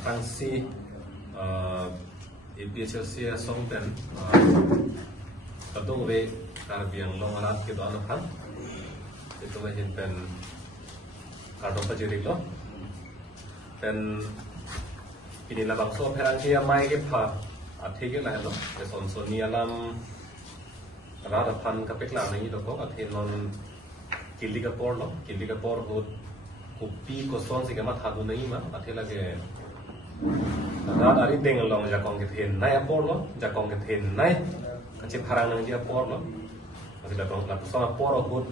Fransi APHLC song pen kadung we karbiang long alat ke doan pan itu mahin pen kadung pajeri lo pen ini labang so perang kia mai ke pa athe ke lah lo ke son soni alam rada pan kapek la ngi do ko athe non kili ka por hot kupi ko son si ke ma thadu nahi ma athe la ke rada ari deng long ja kong ke then nai por lo ja kong ke then nai ka che pharang nang ja por lo athe la kong la so por hot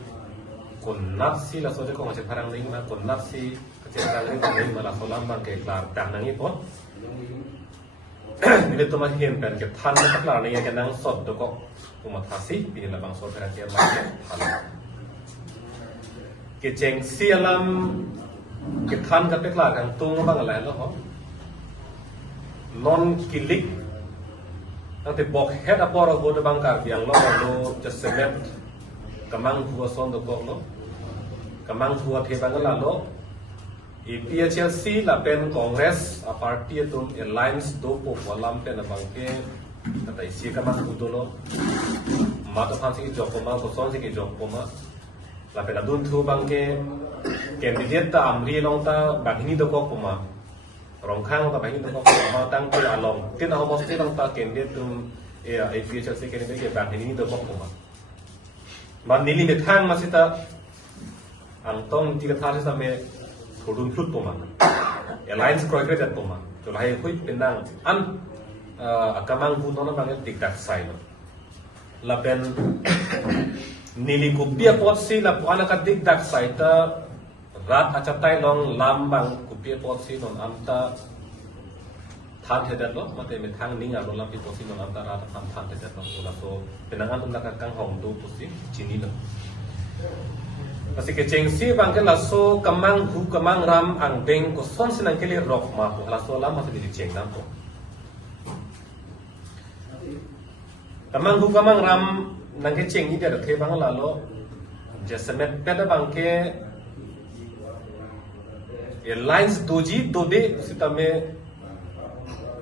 kon nafsi la so je kong che pharang nahi ma kon nafsi ka che pharang nahi ma la so lam bang ke klar dang nang i por ini tu masih hen kan ke than ka klar nahi ke nang sot do ko kuma thasi bi la bang so phara ke ma ke ke cheng sialam ke than ka pekla kan tung bang la lo ho non kilik ang te bok head apor ho de bang kar biang lo just semet kamang huwa son do ko lo kamang huwa the bang la lo APHLC la pen congress a party tum alliance do po walam pen bang ke katai si kamang hu lo ma to phan si jok ko ma ko son si ke jok ko ma la pen adun thu bang ke candidate ta amri long ta bagni do ko ma rong khang ta bagni do ko ma tang tu along tin ha mo si long ta candidate tum APHLC candidate ke bagni do ko ma man nili me khang ma sita ang tong ti ka thar sa me thudun flut po ma alliance kroi kre po ma to lai hui pendang an akamang hu no na bang tik tak sai no la pen nili kupia pot si la puana ka dik dak sai ta rat achatai long lambang kupia pot si non amta than hedat lo mate me thang ninga lo lam pi pot si non amta rat than hedat lo la so penangan tum ka kang hong do pusi chini lo pasti ke chengsi bang ke la so kamang ram ang beng ko son sinang ke le rok ma ko la so lam ma di cheng nam ko kamang ram nang ke cheng ni da the bang la lo jesamet peda bang ke lines doji dode sita me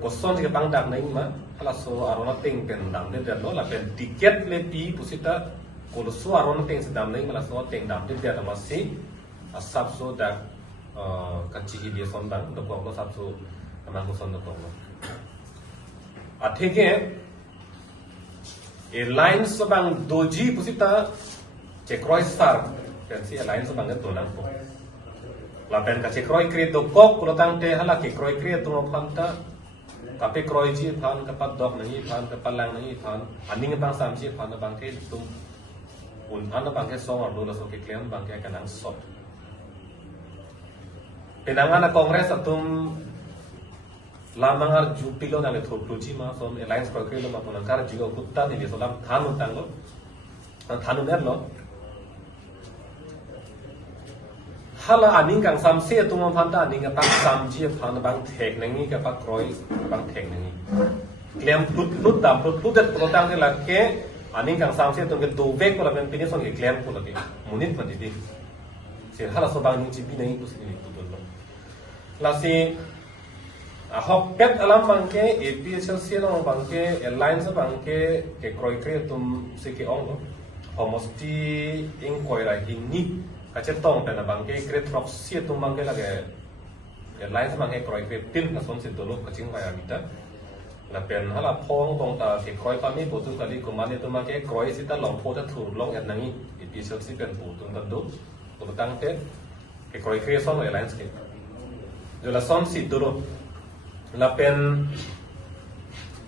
ko son ke bang dak nai ma ala so arona ting pen dam de da lo la pen ticket le pi pusita ko so arona ting sedam nai ma la so ting dam de da ma si asap so da ka chi hi de son bang do ko lo sap so kamang ko son do ko lo atheke alliance bang doji pusita chekroi star pensi alliance bang to nang po la pen ka chekroi kre do kok ko tang te hala ke kroi kre to phanta ka pe kroi ji phan ka pat dok nang i phan ka palang nang i phan aning bang sam ji phan bang ke tum un an bang ke song do la so ke klem bang ke kanang sot penangan kongres atum lamangar jupilo na le thopluji ma som alliance program ma pon kar jigo kutta ni so lam thanu tanglo thanu ner lo hala aning kang sam se tu ma phan ta aning ka pak sam ji phan bang thek nangi ka pak kroi bang thek nangi klem plut dam plut det pro tang la ke aning kang sam se tu ke do vek ko la ben pini son ke klem ko la ke munit pa di se hala so bang ni ji bi nangi ku si ni tu lo la si hok pet alam bangke APHLC long bangke alliance bangke ke kroi kre tum se ke ong lo homosti ing koi ra hingi ka che tong pen bangke kre trop sie tum bangke la ke alliance bangke kroi kre tin na son se to lo ka ching wa ya mita la pen hala phong tong ta ke kroi pa mi pu tu ka li ko mane tum bangke kroi si ta long pho ta thur long et nangi APHLC pen pu tum tan do ko tang te ke kroi kre son alliance ke jo la son si do la pen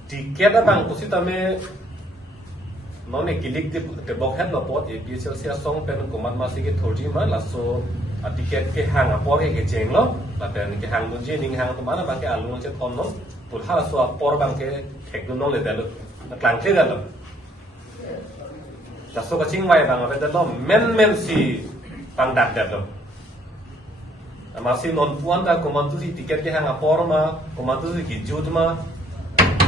tiket bang pusita me non ekilik de bok het lo pot APHLC song pen kuman masi ke thorji ma la so a tiket ke hang a por ke cheng lo la pen ke hang do je ning hang to mana bang ke alu che thon no pul hala so por bang ke thek do no le da lo na klang ke da lo la so ka ching wai bang a da lo men si bang dak da lo masih non puan da komandu si tiket ke hang apor ma komandu si gijut ma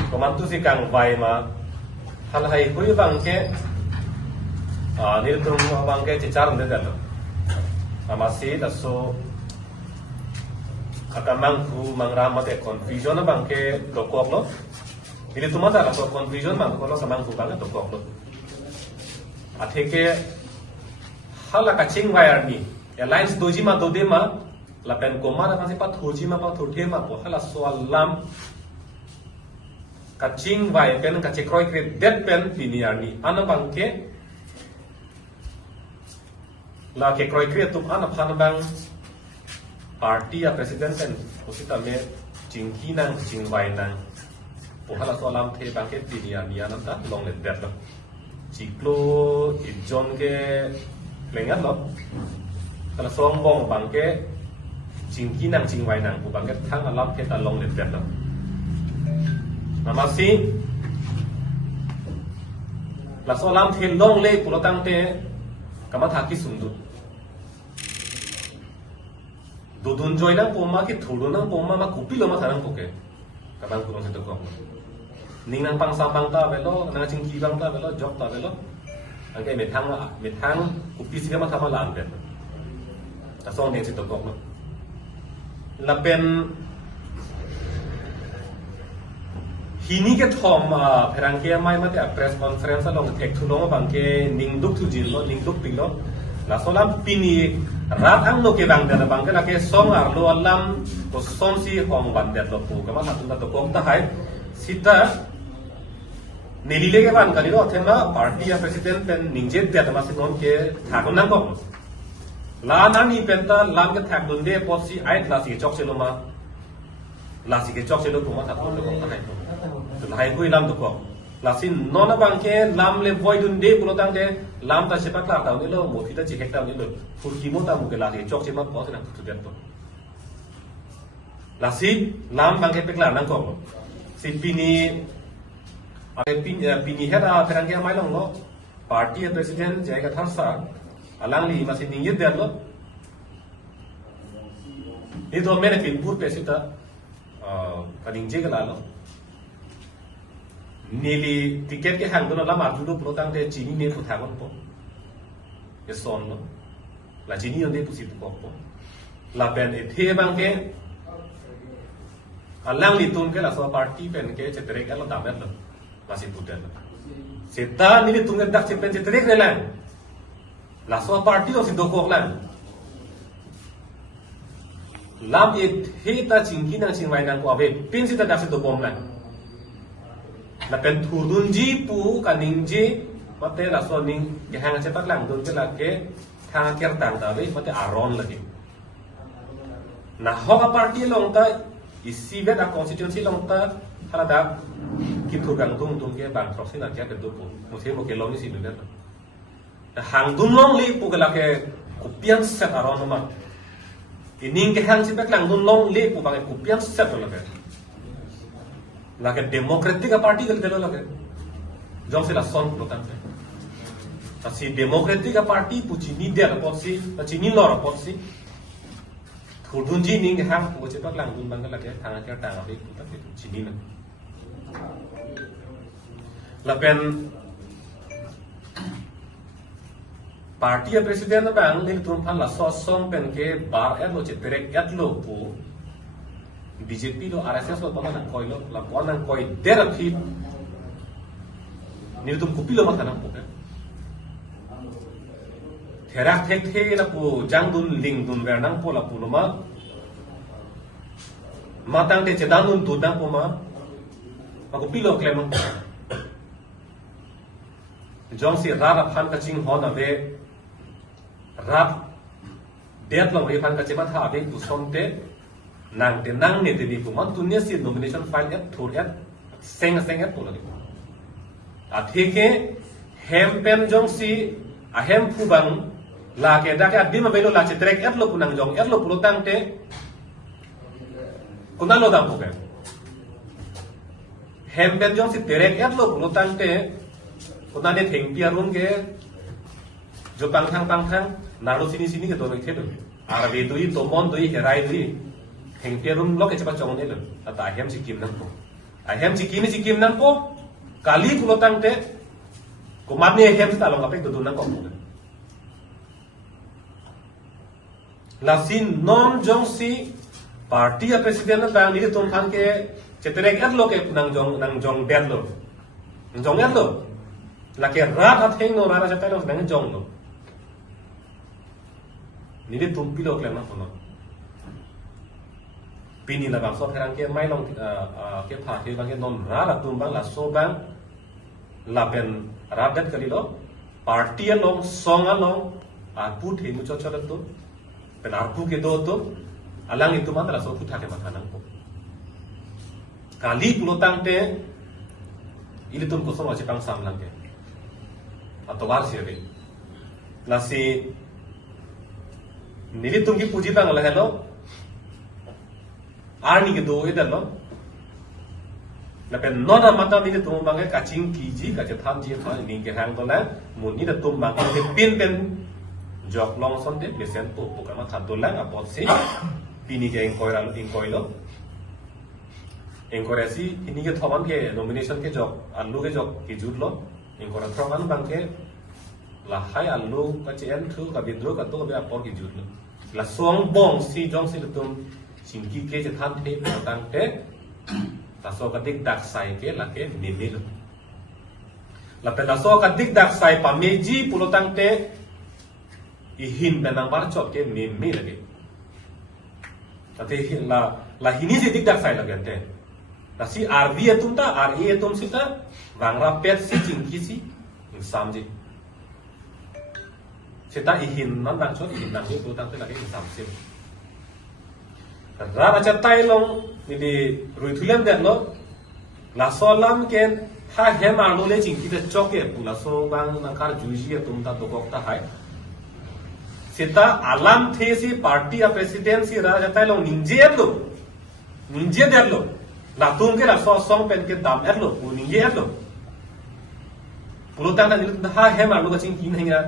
komandu si kang vai ma hal hai hui bang ke nirtum bang ke cicar de da masih da so akamang hu mangra mate confusion na bangke dokok lo ini tuma ta so confusion bang ko lo samang hu bang dokok lo atheke hala kaching wire ni alliance doji ma dode ma la pen koma na kasi pa thoji ma pa thothe ma po hala so lam kaching wire pen kache kroi kre det pen linear ni ana bangke la ke kroi kre tum ana phan bang party ya president pen usita me chingki nang chingwai nang pohala solam the bangke linear ni ana ta long le det lo ciklo ijon ke lengat lo kalau sombong bangke chingki nang chingwai nang bu bangke thang alam ke ta long le det lo namasi la solam the long le pulotang te kama thaki sundu dudun joy nang poma ki thudu nang poma ma kupi lo ma tharang poke kabang kurang setu ko ning nang pang sabang ta velo nang chingki bang ta velo job ta velo angke me thang kupi sika ma thama lam den ta song ding setu ko la pen hini ke thom pherang ke mai mate press conference long thek thulong bangke ningduk thu jin lo ningduk pilo la solam pini rat ang lo ke bang da bangke la ke song ar lo alam ko som si hong ban det lo pu kama hatun ta to kom ta hai sita nelile ke ban kali ro thema party ya president pen ningje det ma sinon ke thakon nang ko la na ni penta lam ke thak dun de posi ai la si chok chelo ma la si ke chok chelo tu ma thakon lo ko ta hai hai kui lam to ko lasin nona bangke lam le void un de pulotang de lam ta sepak la ta ni lo mo thita chi hekta ni lo fur ki mo ta mu ke la de chok che ma ko na tu den to lasi lam bangke pekla nang ko si pini pini hera perang ke mai long lo party president jai ka tharsa alang li ma si ning ye der lo ni do mere pin pur pe sita kaning je ka la lo nili tiket ke hang dono lama dulu protang de chini ne pu thagon po ye son no la chini onde pu si pu po la pen e the bang ke alang li tun ke la so party pen ke chetre ke la da mer lo masih pu den seta nili tun dak che pen chetre ke la so party lo si do ko lan lam e the ta chingki nang chingwai nang ko ave pin si ta dak se do bom lan la pen thurdun ji pu kaning ji mate la so ning ke hang che pak lang dun ke la ke tha ker tang ta ve mate aron lagi na hoga party long ta isi ve da constituency long ta hala da ki thu gang dung dung ke bang proxy na ke do pu mo se mo ke long ni si du da hang dun long li pu ke la ke kupian set aron ma ining ke hang che pak lang dun long li pu ba ke kupian set lo ke lage democratic party gal delo lage jong se la son protan se asi democratic party puchini de la potsi chini lor potsi thudun ji ning ham ko che pak lang dun bang lage thanga ke ta ngai ta ke chini na la pen party president bang ning tun phan la so song pen ke bar et lo che terek et lo pu BJP lo RSS lo pama nang koi lo la pon nang koi der phit ni tum kupi lo ma kanang po therak thek the la pu jang dun ling dun ver nang po la pu lo ma tang te chedang dun tu dang po ma kupi lo klem jong si ra phan ka ching hon ave rap det lo ri phan ka chema tha ave tu som te nang te nang ne de ni pu man tu ne si nomination file et thur et seng et polo ni a theke hem pen jong si a hem phu bang la ke da ke adim belo la che trek et lo punang jong et lo pulo tang te kunal lo dam pu ke hem pen jong si terek et lo pulo tang te kunal ne theng pia run ke jo pang thang naro sini ke do me the ar ve dui to mon dui herai dui heng pia rum lo ke chapa chong ne lo ta hem si kim nang po a hem si kim nang po kali pulo tang te ko mat ne hem ta long kapek tu nang ko la sin non jong si party a president na bang ni tum phang ke cheterek at lo ke nang jong bet lo jong at lo la ke rat at heng no rara chatai lo nang jong lo ni tum pilo klem na kono pini la bang so pherang ke mai long ke pha ke bang ke non rara tum bang la so bang la pen radat kali lo party along song along pu the mu cho to pen pu ke do to alang itu matra so putha ke mathanang ko kali pulotang te ili tum ko so pang sam lang ke atau war sire lasi nili tum ki puji bang la hello arni ke do edal lo la pen nona mata ni tum bang ke kaching ki ji ka tham ji tha ni ke hang to la mun ni tum bang ke pin jok long son de lesen to ka ma tha to la apot si pini ke engkoi lo engkoi si ini ke thoman ke nomination ke jok alu ke jok ki jut lo engkoi thoman bang ke la hai alu ka chen thu ka bindro ka to be apor ki jut lo la song bong si jong si tum sing ki ke tham the tang te ta so ka dik dak sai ke la ke mimi lo la pe la so ka dik dak sai pa meji pulotang te ihin benang bar chot ke mimi lagi tapi la hini si dik dak sai lagi ante nasi RV atum ta RE atum sita wangra pet si jingki si samji sita ihin nan bang chot ihin nang ni pulotang te lagi samsi rara chatai long ni di rui thulam det lo la solam ken ha hema lo le jingki te chok ke pula so bang nakar juji atum ta dokok ta hai sita alam the si party a presidency raja tai long ninje derlo la tum ke la so song pen ke dam erlo u ninje erlo pulutang na nilut ha he marlo ka ching kin hinga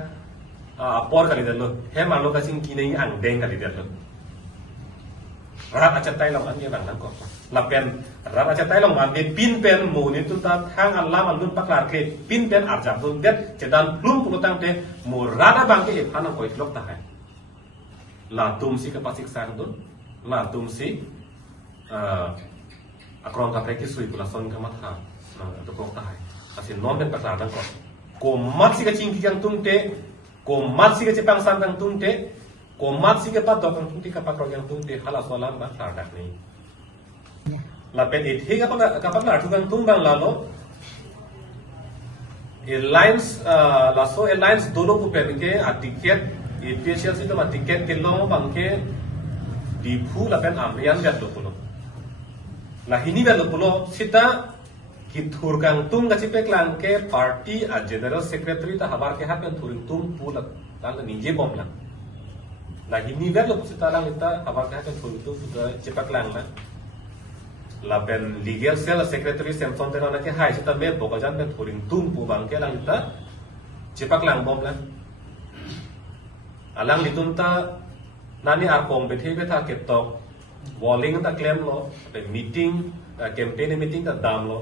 por kali derlo he marlo ka ching kin hinga ang deng kali derlo rat acha tai long an ye bang nang ko la pen rat acha tai long man be pin pen mu ni tu ta thang alam alun paklar ke pin pen arjab dun det chedan plum pulutang te mu rada bang ke phanang koi lok ta hai la tum si ka pasik sang dun la tum si akron ka preki sui pula son ka matha na to kok ta hai asin non ben paklar dang ko mat si ka ching ki jang tum te ko mat si ka chepang sang dang tum te ko mat si ka pa dok tum ti ka pakro yang tum te hala solam ba klar dak ni la pen it he ka pa thu gang tum bang la lo airlines la so airlines dono ku pen ke a ticket APHL si to ma ticket ke lo bang ke di phu la pen amrian gat lo pulo la hini gat lo pulo sita ki thur kang tum ga chipek lang ke party a general secretary ta habar ke hapen thuring tum pula ta la nije bom la la hini gat lo sita lang ita habar ke hapen thuring tum ga chipek lang la pen legal cell secretary Samson te na ke hai sita me bokajan pen thuring tum pu bang ke lang ita chipek lang bom la alang litum ta nani arkom be the be tha ke tok walling ta claim lo be meeting campaign meeting ta dam lo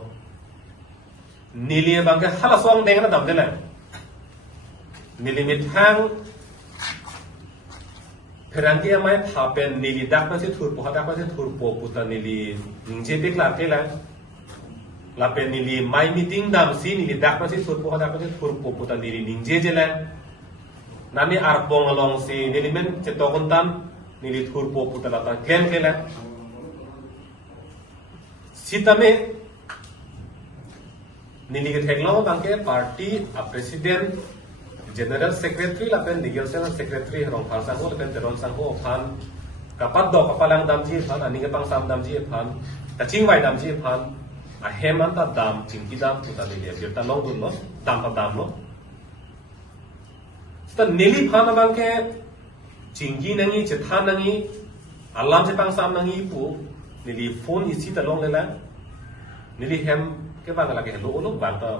nilie bang ke hala song deng na dam de la nilimit hang pherang ke mai pha pen nili dak na se thur po dak na se thur po puta nili ningje be klar ke la pen nili mai meeting dam si nili dak na se thur po dak na se thur po puta nili ningje je la nani arpong along si nilimen cetokontan nili thur po putala ta claim kela sitame nili ke theklo bangke party a president general secretary la pen legal cell secretary rong phal sang ho la pen teron sang ho phan kapat do kapalang dam ji phan ani ke pang sam dam ji phan ta chingwai dam ji phan a heman ta dam chingki dam putala le ta long dun lo dam pa dam lo ta nili phana bang ke chinggi nangi chetha nangi alam se pang sam nangi pu nili phone isi ta long lela nili hem ke bang la ke lo lo bang ta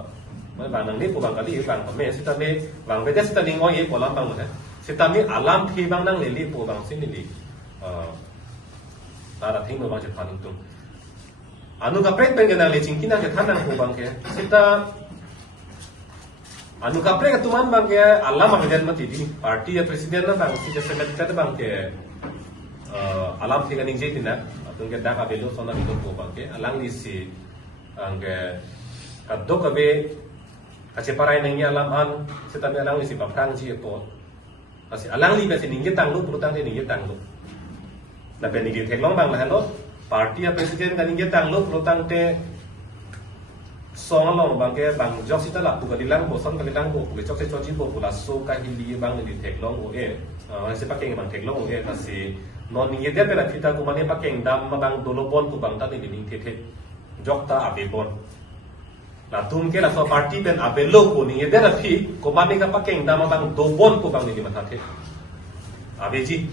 mai bang nang ni pu bang kali bang me sita me bang be sita ning oi ko lam bang ma sita mi alam thi bang nang nili pu bang sin nili ta da thing no bang che phan tum anu ka prek pen ke na le chingki na ke than nang pu bang ke sita anu kapre ka tuman bang ke Allah ma beden mati di party ya presiden na bang si secretary bang ke alam tiga ning jeti na tung ke dak abelo sona bido po bangke alang lisi angke kadok abe kace parai nang alam an setabi alang lisi baprang ji po asi alang li besi ning tang lu purutang de ning tang lu na pe ning theklong bang la hello party a president ka ning tang lu purutang te song long bangke bang jok sita la pu ka dilang bo son ka dilang bo ke chok se choji bo pula so ka hindi bang ni theklong o e se pakeng bang theklong o e kasi non ni yede pela kita ko mane pakeng dam bang dolopon ko bang ta ni ning the jok ta abe bon la tum ke la so party ben abe lo ko ni yede na phi ko mane ka pakeng dam bang dobon ko bang ni ma the abe ji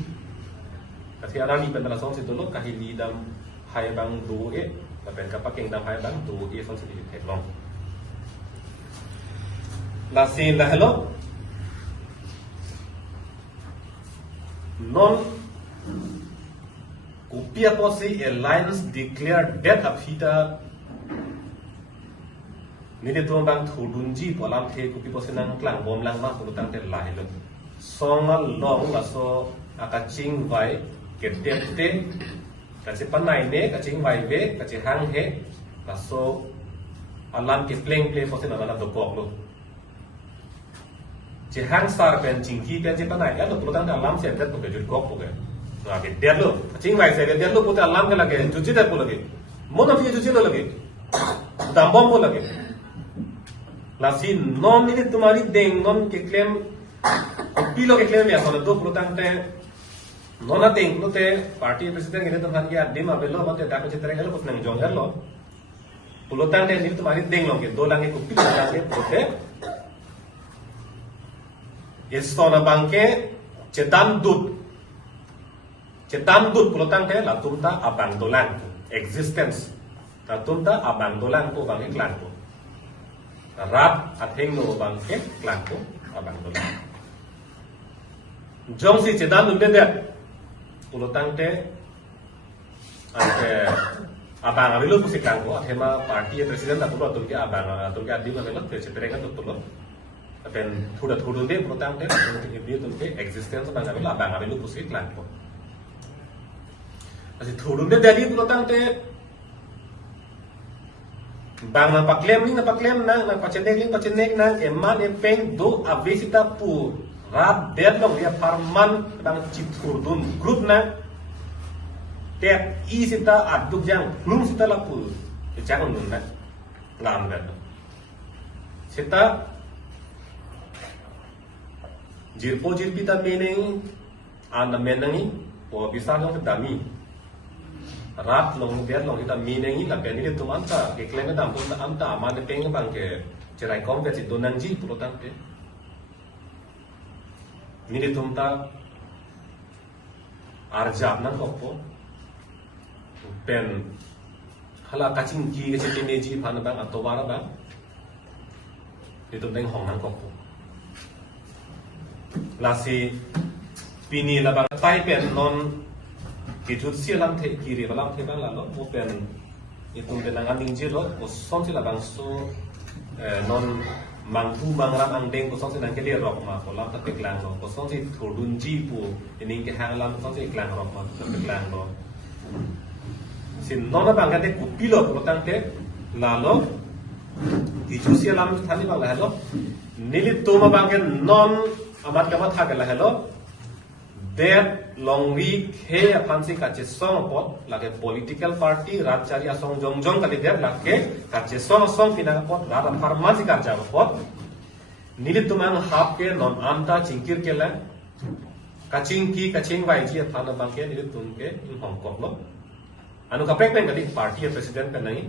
kasi ara ni ben la song se dolo ka hindi dam hai bang do e là bên các bắc kinh đang hai bang tụ y phong sự thiệt long là xin là hello non Kupia Posse Alliance declared death of Hita Nide tuang bang thudunji polam the Kupia Posse nang klang bom lang ma pulutang te lai lo songal long la so akaching vai ketete kasi panai ne kaching vai ve kachi hang he la so alam ke pleng Posse na na do kok lo che hang star pen jingki pen che panai ya to pulutang alam se det to ke jut kok ke na ke der lo kaching vai se der lo puta alam ke lage juji der po lage mona fi juji lo lage dam bom po lage la si non ni tumhari deng non ke claim pilo ke claim ya so do pulutang te nona deng lo te party president ke to kan ke adim abelo mate da ko chitre gelo kusnang jonger lo pulutang te ni tumhari deng lo ke do lange ko pilo la ke pote Estona bangke cetam dut pulutang te la tumta abang dolan existence la tumta abang dolan ko bangke klan ko rap atheng no bangke klan ko abang dolan jong si cetam dut de pulutang te ante abang abilo pusi klan ko athema party president la pulo tulke abang tulke adi ma melo te chitre ka tulo pen thuda thudu de protang te dia tu ke existence bang abelo abang abelo pusi klan ko asi thudu de dali protang te bang na paklem na pachenek na eman empeng do avisita pu rap der long dia farman bang chithurdun group na te isita aduk jang plum sita la pu jangan nun na ngam ga sita jirpo jirpita meaning an menangi po bisa long dami rap long der long kita meaning la pen ni tu anta ke kleng dam tu anta aman peng bang ke cerai kom ke donang ji protang te ni tumta arjab nang ko pen hala kaching ki ke chene ji phan bang atowara bang ni tum deng hong nang ko lasi pini la bang tai pen non kitut sialam the kiri balam the bang la lo pen itum de nang aning ji lo ko som si la bang so non mangfu mangram ang deng ko som si nang ke le rok ma ko lam ta te klang lo ko som si thudun ji pu ining ke hang lam som si klang rok ma ta te klang lo sin non bang ka te kupilo ko tang te la lo kitut sialam thani bang la lo nilit tuma bang ke non amat kamat ha ke la hello that long week he aphansi ka che song pot lage political party rajchari asong jongjong kali der lage ka che song pina pot rara pharmacy ka ja pot nilit tumang hap ke non amta chingkir ke la kaching vai ji thana bang ke nilit tum ke in hong kong lo anu ka prek pen kali party president pe nai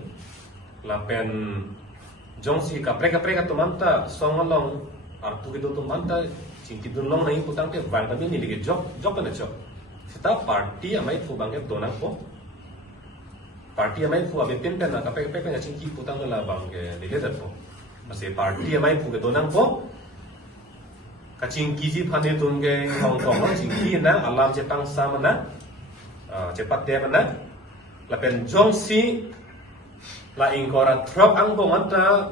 la pen jongsi ka prek tumanta song long artu ke do tumanta Cingki dunlong na yung putang te bang kami nilige job na job. Sita party amay fu bang donang po. Party amay fu abe pin na kapay na cingki putang la bang nilige po. Kasi party amay fu ke donang po. Kacingki ji phane tun ke Hong Kong cingki na alam jepang sama na cepat dia na. La pen jong si la ingkora trop ang bong anta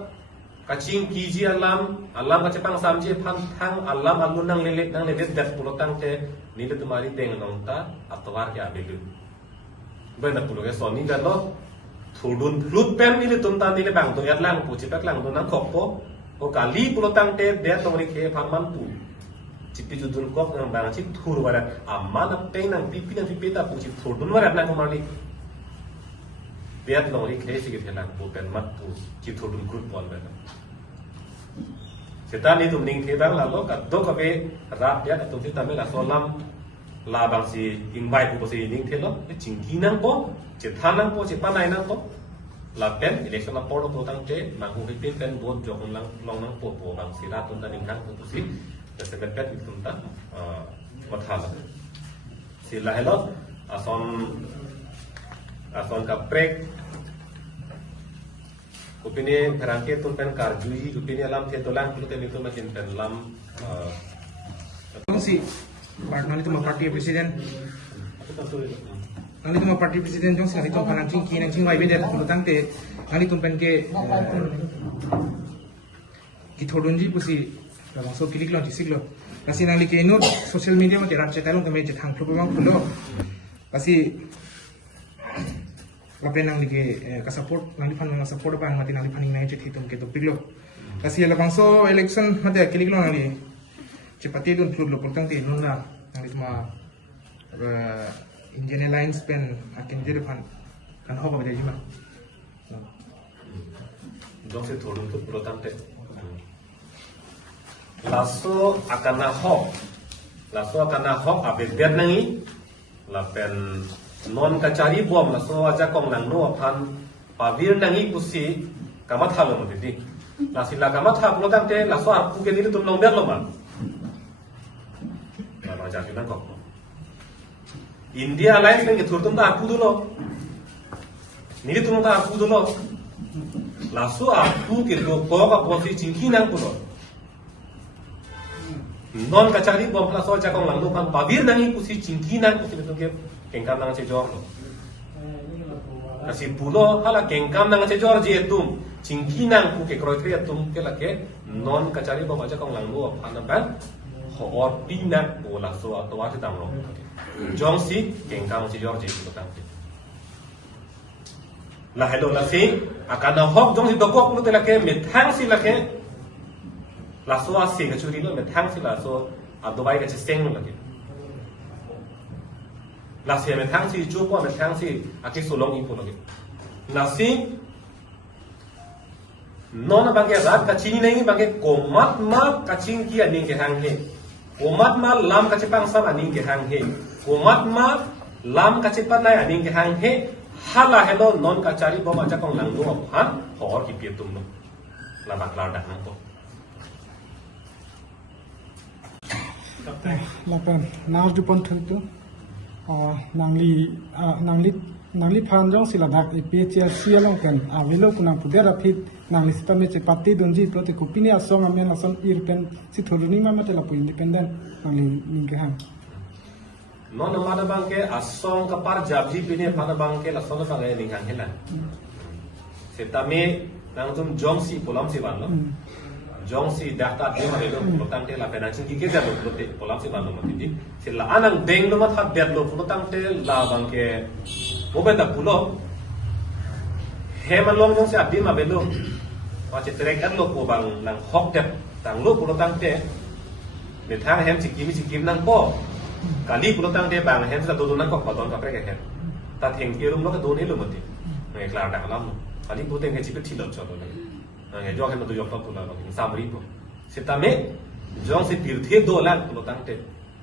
kacing kiji alam kacipang samje pan thang alam alun nang lelet dat pulotang te nile tumari teng nongta atwar ke abelu bena pulo ke soni galo thudun flut pen nile tumta nile bang to yatlang pu chipak lang to nang khokpo o kali pulotang te de tongri ke pharman pu chipi judun kok nang bang chip thur wara amma na peng nang pipi ta pu chip thudun wara na komali biar nongri ke sigi thelang pu pen mat pu chip thudun group pon bena kita ni tum ning thebang lalu kat do kape rap dia tum si tamil la solam la bang si invite pu si ning thelo chingki nang po chithan nang po chipanai nang po la pen election la polo po tang che ma hu pi pen bon jong lang long nang po bang si la tum ta ning kang pu si se bet bet tum ta mathala si la hello ason ka prek upini perangke tun pen karjui upini alam the tolang pulu te nitu makin pen lam si partner itu party presiden nang itu party presiden jong sari tong kanang cingki nang cingwai beda tu tang te nang itu pen ke ki thodunji pusi so kilik lo jisik lo kasi nang like no social media ma terat chetalong kame jethang thlo bang phulo kasi apa nang like ka support nang di fan support bang mati nang di faning nai chethi tum ke to piglo kasi la bangso election mate kilik lo nang di cepati dun thlo lo portang te nun na nang di ma Indian Airlines pen akin jere fan kan ho ba de jima dong se thodun tu protam te laso akana hok abe ber nangi la pen non kacari bom laso aja kong nang no pan pavir nangi pusi kamat halo mo di lasila kamat ha pulo tang te laso arpu ke ni tum long ber lo ma la ja nang kok India Alliance nang thur tum ta arpu dulo ni tum ta arpu dulo laso arpu ke lo ko ka posi chingki nang pulo non kacari bom la so jakong lang lupan pabir nangi pusi cingkinan pusi betul ke kengkam nang cejor lo kasi pulo hala kengkam nang cejor je tum cingkinan pu ke kroitri tum ke la ke non kacari bom jakong lang lu pan ban ho or pinak bola so atau wa dam lo jong si kengkam cejor je tu tang la hello la si akana hok jong si dokok lu te la ke methang si la ke laso asing ke curi lo metang si laso adobai ke cisteng lo lagi lasi metang si cupo metang si aki sulong ipo lagi nasi nona bangke rat kacini nengi bangke komat ma kacing ki aning ke hang he komat ma lam kacipang sam aning ke hang he komat ma lam kacipan nai aning ke hang he hala hello non kacari bom aja kong langgo han hor ki pietum lo la baklar dak nang to lapan naus jupon tentu nangli panjang sila dak ipc sialong kan avelo kuna pudera phit nangli spame che patti donji proti kupini asong amen ason irpen si thoruni mama tela pu independent nangli ningke ham non amada bangke asong kapar jabji pine pada bangke lasong ka ngai ningang hela setame nang tum jongsi polam si banlo jongsi data dia mabelo pulotang te la pena chingi ke jalo pulote polam si banlo matindi sila anang deng lo mat hat betlo pulotang te la bangke mobeta pulo hemalong jongsi abdi mabelo wache trek kan lo ko bang nang hok dep tang lo pulotang te metang hem chikim nang ko kali pulotang te bang hem sa do nang ko padon ka prek hem ta theng ke rum lo ka do ne lo mati ngai klar dak lam kali puteng ke chipet thilo cholo ne ngai jo ke no do yop pula lo samri po sitame jong si tirthe do lang pulotang te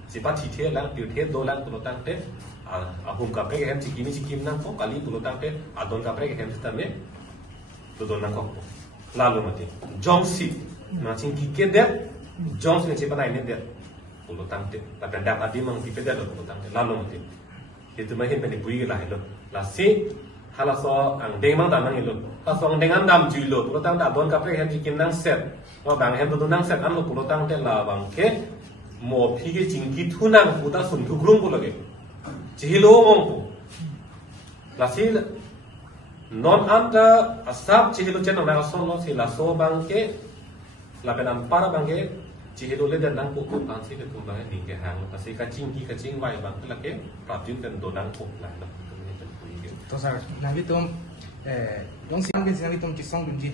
sipa thithe lang tirthe do lang pulotang te ahum ka prek hem chikim nang ko kali pulotang te adon ka prek hem sitame do nang ko lalu mati jong si na chingki ke de jong si chipa nai ne de pulotang te ta kan dak adi mang pipe de pulotang te lalu mati itu mah hen peni la hello la si hala so ang deng mang dam nang ilo ta so ang deng an dam ju lo pulotang da don ka prek hem chikim nang set wa bang hem do nang set an lo pulotang te la bang ke mo phi ge chingki thunang puta sun thu grum bu lage chilo mong pu la si non anda asap cihilu chen nang ason lo si la so bangke la penan para bangke cihilu le dan nang pu pan si ke tum bangke ni ke hang kasi ka cing wai bang la ke prajun dan do nang pu la la Tosar, nalitum, yung siang bin sinalitum kisong dunji.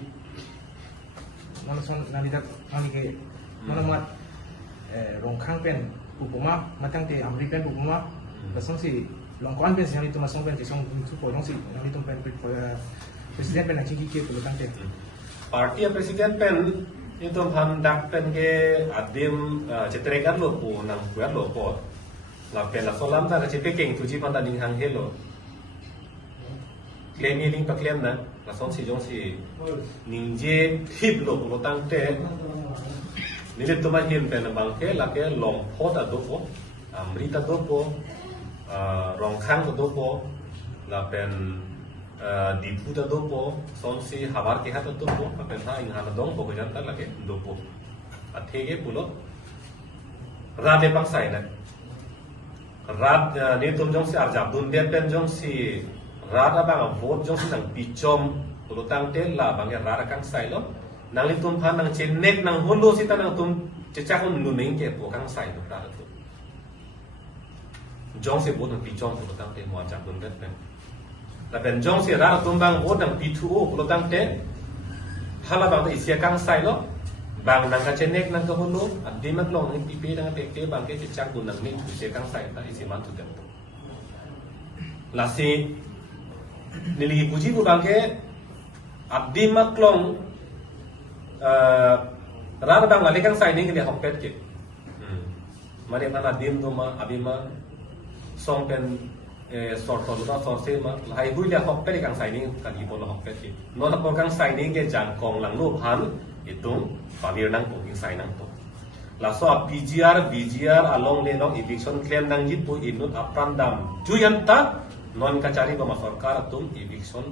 Mana son nalitat ani ke mana mat rongkang pen pupuma matang te amri pen pupuma kasong si longkuan pen sinalitum masong pen kisong dunju po dong si nalitum pen presiden pen nang cingki ke pulutang te. Parti presiden pen itu handak pen ke adim cetrekan lo pu nang kuat lo po. La pen la solam ta ke cepe keng tuji pan tanding hang helo. Claim ini pak claim na la son si jong si ningje hip lo pu tang te. Nilit tu mahin pen bang ke la ke long pot ado po. Amrita do po. Rong khang do po. La pen di puta do po. Son si habar ke hat do po. La pen ha ing hana dong po ko jan ta la ke do po. Athege pulo. Rade pak sai na. Rad ni tum jong si arjab dun den pen jong si rada bang vote jong si nang pichom pulo tang te la bang ya rada kang sai lo nang li tum phan nang chen nek nang holo si ta nang tum chechak un lu ning ke po kang sai lo rada tu jong si vote nang pichom pulo tang te mo arjab dun den pen la pen jong si rada tum bang vote nang P2O pulo tang te hala bang ta isia kang sai lo bang nang ka chen nek nang ka holo adi mak long ni pp nang te ke bang ke chechak dun nang ni isia kang sai ta isi man tu dem la si niligi puji bu bangke abdi maklong rada bang ngale kang sai ni ke hokpet ke mari tan adim do ma abima song pen sort to da sort se ma lai hui ya hokpet kang sai ni kan i pon hokpet ke no na por kang sai ni ke jan kong lang no phan itung pamir nang po king sai nang to la so PGR BGR along le no eviction claim nang jit po inut aprandam juyanta non kacari bama sarkar tum eviction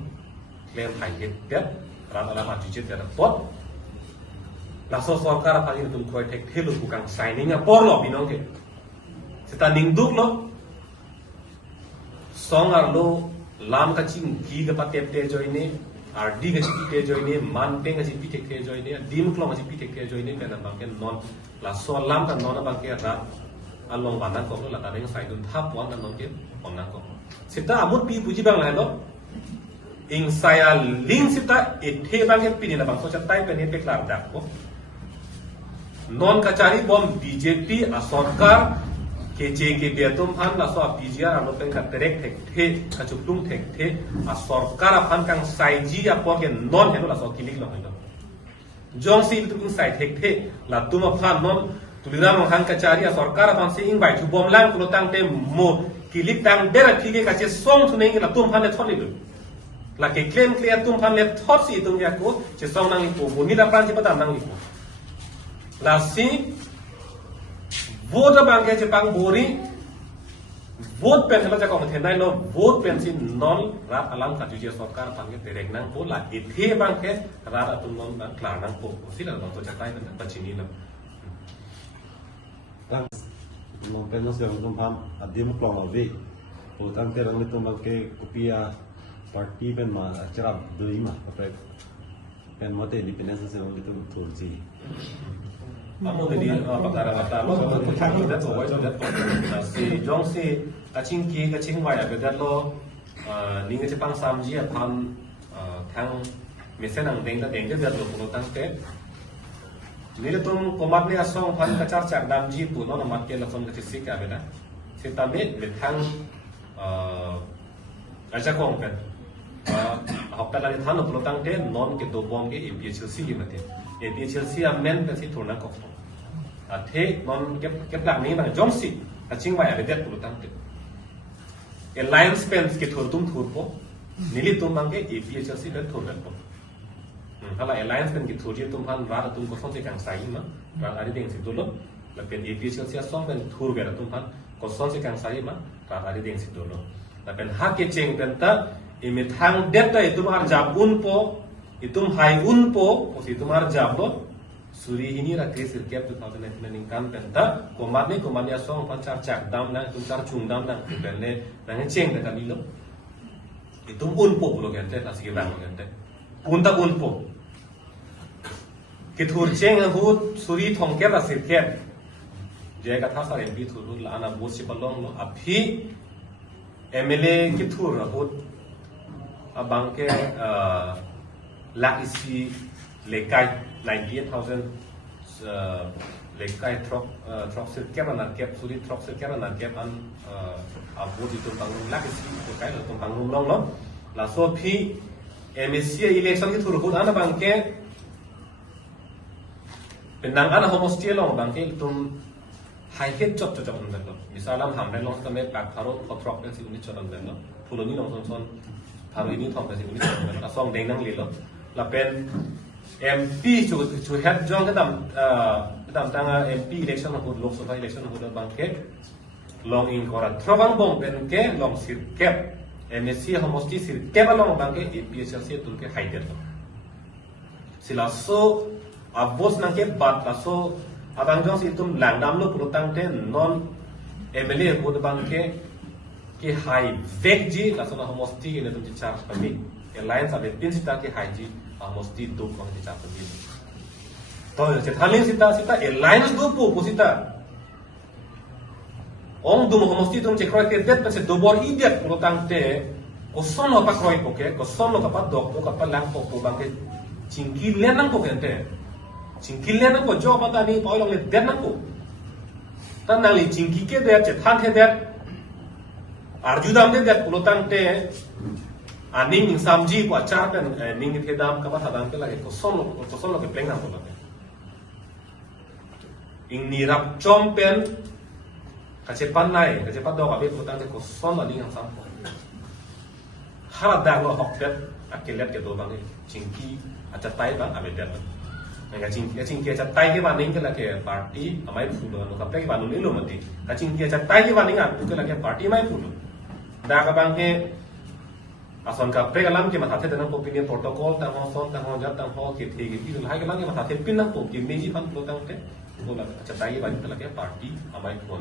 claim higit bet ran ala ma jujit ya pot la so sarkar pagi tum koi tek thelu kang signing a por lo binong ke sita ning duk lo song ar lo lam ka ching gi ga patep te joine RD ga chi te joine man te ga chi pi te joine dim klong ga chi pi te joine kana bang ke non la so lam ka non bang ke ra along banan ko la ta ring sai dun thap wan non ke on na ko sita amut pi puji bang la lo ing saya ling sita ethe bang ke pini na bang so chatai pe ne pe klar dak ko non kachari bom BJP a sarkar ke che ke betum han la so PGR alo pen ka terek thek the ka chuktum thek the a sarkar phan kang sai ji a po ke non he la so kilik lo ho jong si tu kung sai thek the la tuma phan non tuliram han kachari a sarkar phan se ing bai thu bom lang lo tang te mo kilik tang dera thige ka che song thu nei la tum phan le thot le la ke claim clear tum phan le thot si tum ya ko che song nang ko bo ni la pran chi pa nang ni ko la si vote bang ke che pang bori vote pen la ja ko the nai no vote pen si non ra alam ka ju je sarkar phan ke terek nang ko la ethe bang ke ra atum non na klar nang ko si la bang to cha tai na pa chini la mong pen se ong pam adim plong ave o tang te rang litum bang ke kupia party pen ma charab doi ma pre pen mote independence se ong litum thurji amo tadi pakara kata lo dat lo wai dat si jong si kaching wai ya dat lo ning ke pang sam ji phan thang mesen ang deng ke dat lo puno tang te nile tum komat ne asong phan kachar chak dam ji pu no mat ke la son ke si ka beda sitame le thang aja kong pen học ta lại thằng nó pro tăng thế non cái đồ bom cái em Chelsea gì mà thế em Chelsea men cái gì thằng nó có thế non cái đặc này là Johnson cái chính vậy là để pro tăng thế Alliance Spence cái thằng tum thằng po nili tum mang cái em Chelsea cái thằng nó kalau Alliance Spence cái thằng gì tum han ra tum có phong sẽ càng sai mà ra ở đây thì tôi lắm là cái em Chelsea xong cái thằng về là tum han có phong sẽ càng sai mà ra ở đây thì tôi lắm là cái hak cái cheng cái ta imit hang deta itum arjab unpo itum hai unpo os itum arjab lo suri ini ra case recap 2019 ning kan penta komani asong pancar chak dam na itum tar chung dam na pelle nang cheng da kami lo itu unpo pulo gente nasi bang gente unta unpo kitur cheng hut suri thongke la sirke je ka tha sa mp thuru la ana bosi balong lo aphi mla kitur hut abangke la isi lekai 98,000 lekai trop sirke na kep suri trop sirke na kep an abu di tumpang la isi lekai lo tumpang long lo la so phi MSC election ki thuru hut ana bangke penang ana homosti long bangke tum hai het chot chot chot ndelo misalam hamre long tame pak pharo khotrok pe si uni chot ndelo phuloni long son pharo ini thong pe si uni chot ndelo song deng nang lilo la pen MP chu het jong kadam tanga MP election hut lok sabha election hut bangke long in kora throbang bong pen ke long sir kep MSC homosti sir kep long bangke APSL se tulke hai det silaso abos nang ke bat laso abang jong si tum langdam lo purutang te non MLA bod bangke ke hai vekji laso na homosti ne tum charge pami alliance abe pinsita ke haiji homosti do ko ti charge pami to je thaling sita alliance do po sita ong dum homosti tum che kroi ke det pa se do bor idiot purutang te ko sono pa kroi ko ke ko sono ka pa dok ko ka pa lang ko bangke cingki lenang ko kente cingki lenang ko jo pa tani poi long le den ko tan nang li cingki ke de che than the de arju dam de pulotang te aning ning samji ko cha tan ning the dam ka pa thadam ke lage ko sono ke pleng nam ko lage ing ni rap chom pen ka che pan nai ka che pa do ka be pulotang te ko sono ning sam ko hara da lo hok pet akilet ke do bang cingki acha tai bang abe der nga cingki acha tai ke baning ke lake party amai fulo no kapre ke banu nilo mati ka cingki acha tai ke baning atu ke lake party mai fulo da ka bang ke ason ka pre kalam ke matha the ko opinion protocol ta ho son ta ho jat ta ho ke the ke ti lai ke lang ke matha the pin na ko ke meji fan fulo ta te ko la acha tai ke baning ke lake party amai fulo